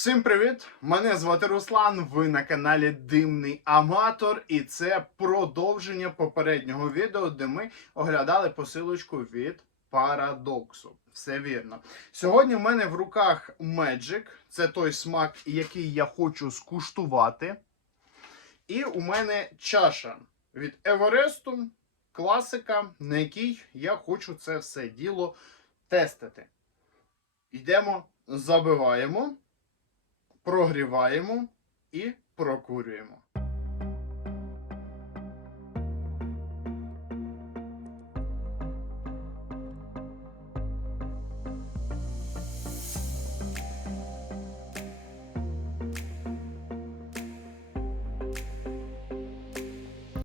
Всім привіт! Мене звати Руслан. Ви на каналі Димний Аматор, і це продовження попереднього відео, де ми оглядали посилочку від Парадоксу. Все вірно. Сьогодні в мене в руках Magic. Це той смак, який я хочу скуштувати. І у мене чаша від Евересту, класика, на якій я хочу це все діло тестити. Йдемо, забиваємо прогріваємо і прокурюємо.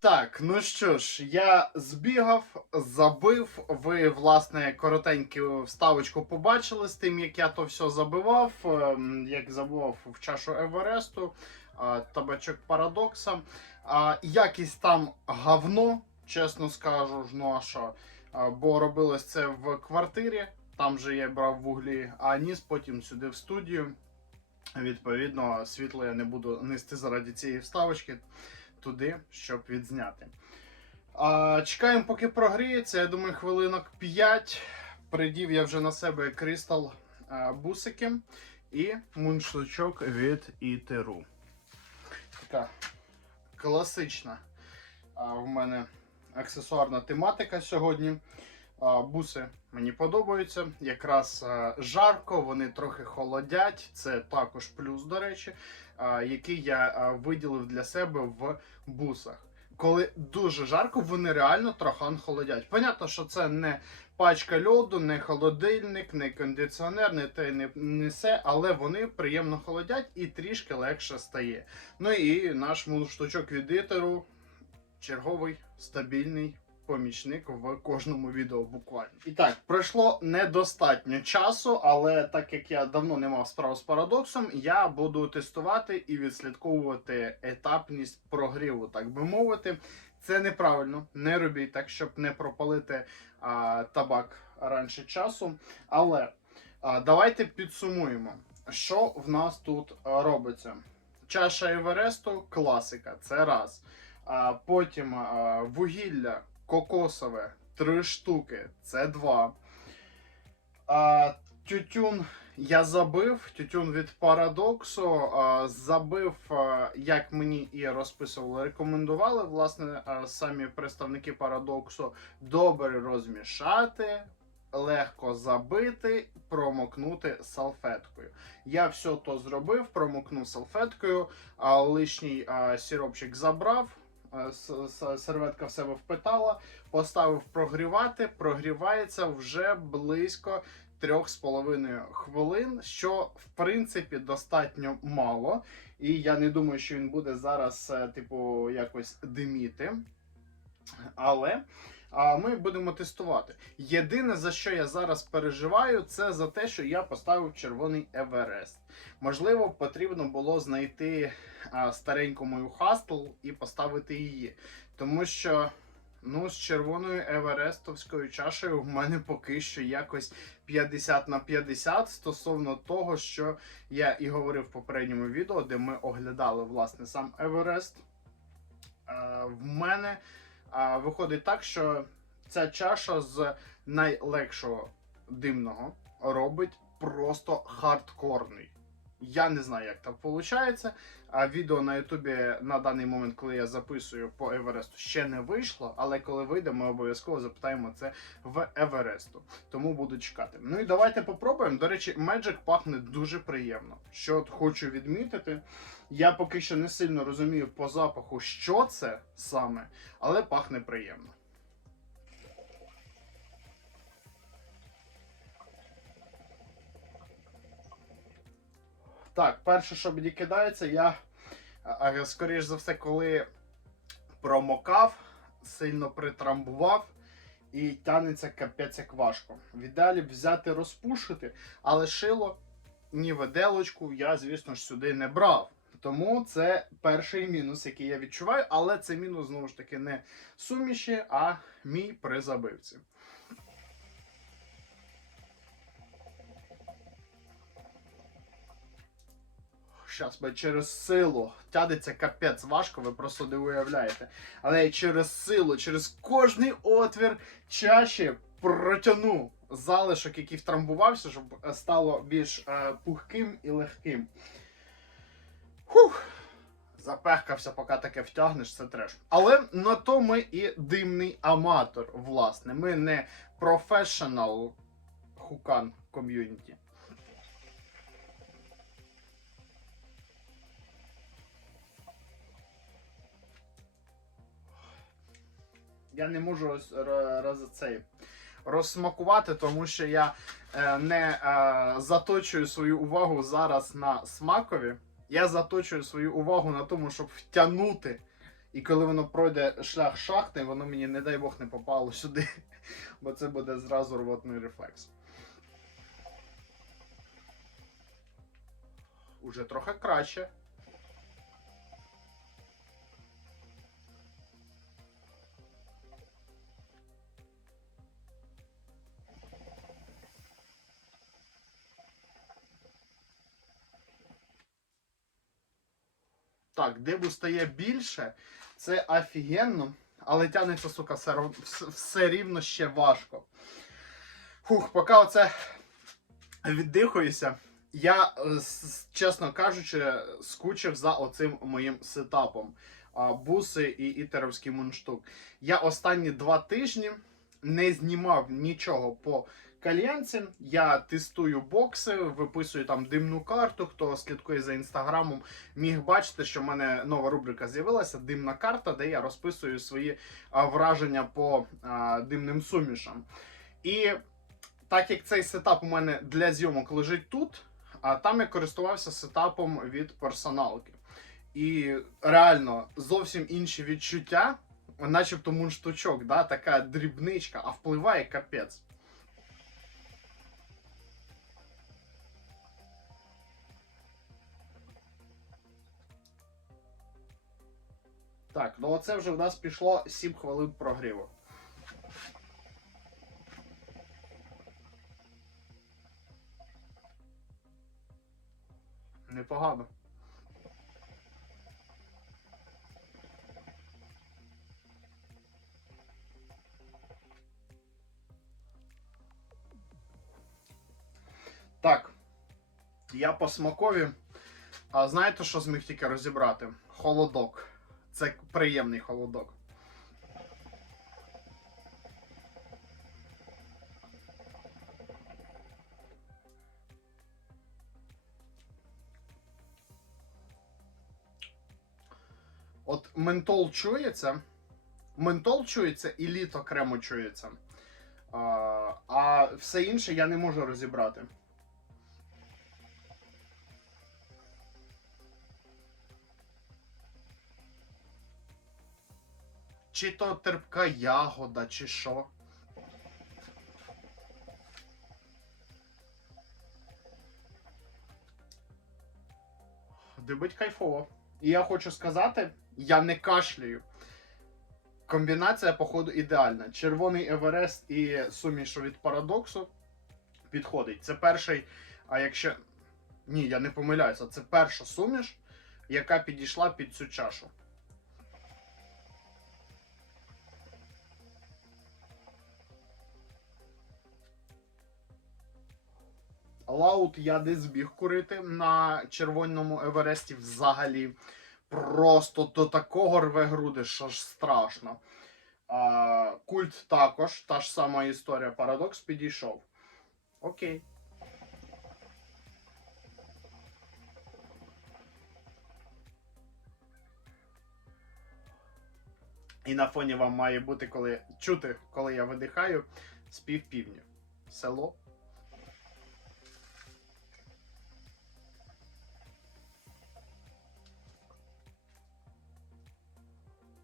Так, ну що ж, я збігав, забив. Ви, власне, коротеньку вставочку побачили з тим, як я то все забивав, ем, як забивав в чашу Евересту, табачок парадокса. Якість там говно, чесно скажу, ж, ну а що. Бо робилось це в квартирі, там же я брав вуглі, а ніс потім сюди в студію. Відповідно, світло я не буду нести заради цієї вставочки туди, щоб відзняти. А, Чекаємо, поки прогріється. Я думаю, хвилинок 5. Придів я вже на себе кристал а, бусики і мундштучок від Ітеру. Така класична а, в мене аксесуарна тематика сьогодні. А, Буси мені подобаються. Якраз а, жарко, вони трохи холодять. Це також плюс, до речі, а, який я а, виділив для себе в бусах. Коли дуже жарко, вони реально трохан холодять. Понятно, що це не пачка льоду, не холодильник, не кондиціонер, не те не, несе, але вони приємно холодять і трішки легше стає. Ну і наш мундштучок від ітеру черговий стабільний помічник в кожному відео буквально. І так, пройшло недостатньо часу, але так як я давно не мав справ з парадоксом, я буду тестувати і відслідковувати етапність прогріву, так би мовити. Це неправильно, не робіть так, щоб не пропалити а, табак раніше часу. Але а, давайте підсумуємо, що в нас тут робиться. Чаша Евересту класика, це раз. А, потім а, вугілля кокосове три штуки, це два. А, тютюн я забив. Тютюн від парадоксу. А, забив, а, як мені і розписували, рекомендували власне а, самі представники парадоксу добре розмішати. Легко забити, промокнути салфеткою. Я все то зробив, промокнув салфеткою, а лишній а, сиропчик забрав, серветка в себе впитала, поставив прогрівати. Прогрівається вже близько 3,5 хвилин, що в принципі достатньо мало. І я не думаю, що він буде зараз, е, типу, якось диміти. Але а, ми будемо тестувати. Єдине, за що я зараз переживаю, це за те, що я поставив червоний Еверест. Можливо, потрібно було знайти стареньку мою хастл і поставити її. Тому що. Ну, з червоною еверестовською чашею в мене поки що якось 50 на 50 стосовно того, що я і говорив в попередньому відео, де ми оглядали власне сам Еверест. Е, в мене е, виходить так, що ця чаша з найлегшого димного робить просто хардкорний. Я не знаю, як так виходить. А відео на Ютубі на даний момент, коли я записую по Евересту, ще не вийшло. Але коли вийде, ми обов'язково запитаємо це в Евересту. Тому буду чекати. Ну і давайте попробуємо. До речі, Magic пахне дуже приємно. Що от хочу відмітити. Я поки що не сильно розумію по запаху, що це саме, але пахне приємно. Так, перше, що мені кидається, я а, скоріш за все, коли промокав, сильно притрамбував і тянеться капець як важко. В ідеалі взяти розпушити, але шило ні виделочку я, звісно ж, сюди не брав. Тому це перший мінус, який я відчуваю, але це мінус знову ж таки не суміші, а мій при Щас би через силу тядеться капець важко, ви просто не уявляєте. Але я через силу, через кожний отвір чаще протягну залишок, який втрамбувався, щоб е, стало більш е, пухким і легким. Фух. Запехкався, поки таке втягнеш, це треш. Але на то ми і димний аматор, власне. Ми не професіонал хукан ком'юніті. Я не можу роз, ро- роз, цей, розсмакувати, тому що я е, не е, заточую свою увагу зараз на смакові. Я заточую свою увагу на тому, щоб втягнути. І коли воно пройде шлях шахти, воно мені, не дай Бог, не попало сюди. Бо це буде зразу рвотний рефлекс. Уже трохи краще. Так, дибу стає більше. Це офігенно. Але тягнеться, сука, все, все рівно ще важко. Фух, поки оце віддихуюся, я, е, чесно кажучи, скучив за оцим моїм сетапом. Буси і ітеровський мундштук. Я останні два тижні не знімав нічого по кальянці. Я тестую бокси, виписую там димну карту. Хто слідкує за інстаграмом, міг бачити, що в мене нова рубрика з'явилася димна карта, де я розписую свої враження по а, димним сумішам. І так як цей сетап у мене для зйомок лежить тут, а там я користувався сетапом від персоналки. І реально зовсім інші відчуття, начебто мундштучок, да, така дрібничка, а впливає капець. Так, ну оце вже в нас пішло 7 хвилин прогріву. Непогано. Так. Я по смакові. А знаєте, що зміг тільки розібрати? Холодок. Це приємний холодок. От ментол чується. Ментол чується і літ окремо чується. А, все інше я не можу розібрати. Чи то терпка ягода, чи що. Дибить кайфово. І я хочу сказати, я не кашляю. Комбінація, походу, ідеальна. Червоний Еверест і суміш від парадоксу підходить. Це перший, а якщо. Ні, я не помиляюся, це перша суміш, яка підійшла під цю чашу. Лаут я не зміг курити на червоному Евересті взагалі. Просто до такого рве груди, що ж страшно. А, культ також, та ж сама історія. Парадокс підійшов. Окей. І на фоні вам має бути, коли чути, коли я видихаю, спів півня. Село.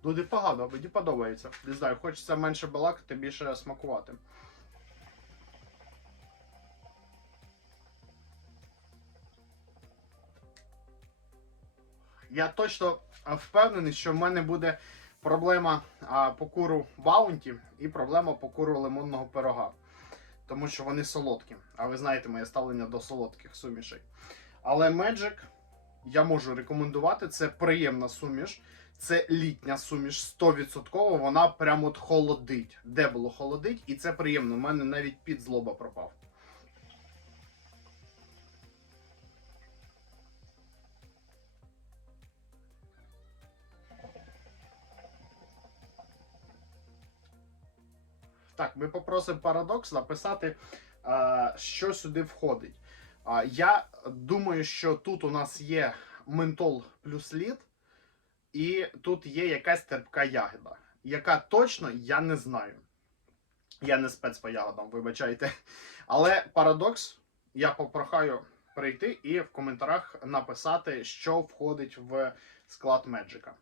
Ну, непогано, мені подобається. Не знаю, хочеться менше балакати, більше смакувати. Я точно впевнений, що в мене буде проблема а, по куру баунті і проблема по куру лимонного пирога. Тому що вони солодкі. А ви знаєте моє ставлення до солодких сумішей. Але Magic я можу рекомендувати. Це приємна суміш. Це літня суміш, 100%. Вона прямо от холодить. Де було холодить, і це приємно. У мене навіть під злоба пропав. Так, ми попросимо парадокс написати, що сюди входить. Я думаю, що тут у нас є ментол плюс лід, і тут є якась терпка ягода. Яка точно, я не знаю. Я не спец по ягодам, вибачайте. Але парадокс, я попрохаю прийти і в коментарях написати, що входить в склад Меджика.